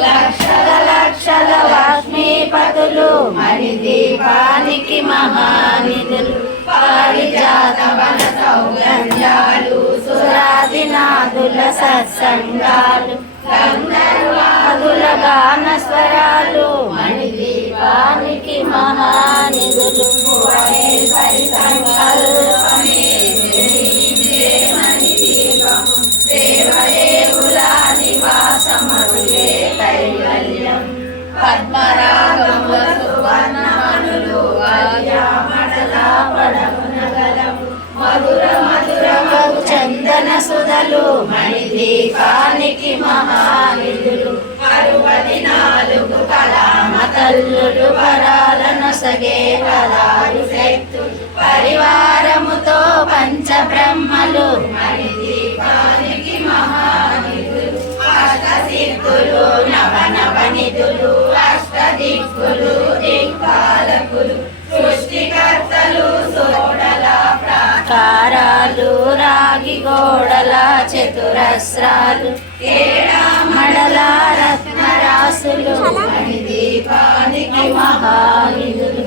లక్షల లక్షల వాగ్మీపతులు మణిదీపానికి మహానిధులు పారిజాత వన సౌగంధాలు సురాదినాదుల సత్సంగాలు గంధర్వాదుల గాన స్వరాలు మణిదీపానికి మహానిధులు దేవదేవుల నివాసమరులే కైవల్యం పద్మరాగముల సువర్ణమణులు ఆర్యామడల పడమునగలము మధుర మధురమగు చందన సుధలు మణిదీపానికి మహానిధులు 64 కళామ తల్లులు పరాలనొసగే పదాలు శక్తులు పరివారముతో పంచబ్రహ్మలు మణిదీపానికి మహానిధులు అష్టసిద్ధులు నవనవనిధులు అష్టదిక్కులు దిక్పాలకులు సృష్టికర్తలు సోడల ప్రాకారాలు రాగి గోడల చతురస్రాలు కేడామడల రత్నరాసులు మణిదీపానికి మహానిధులు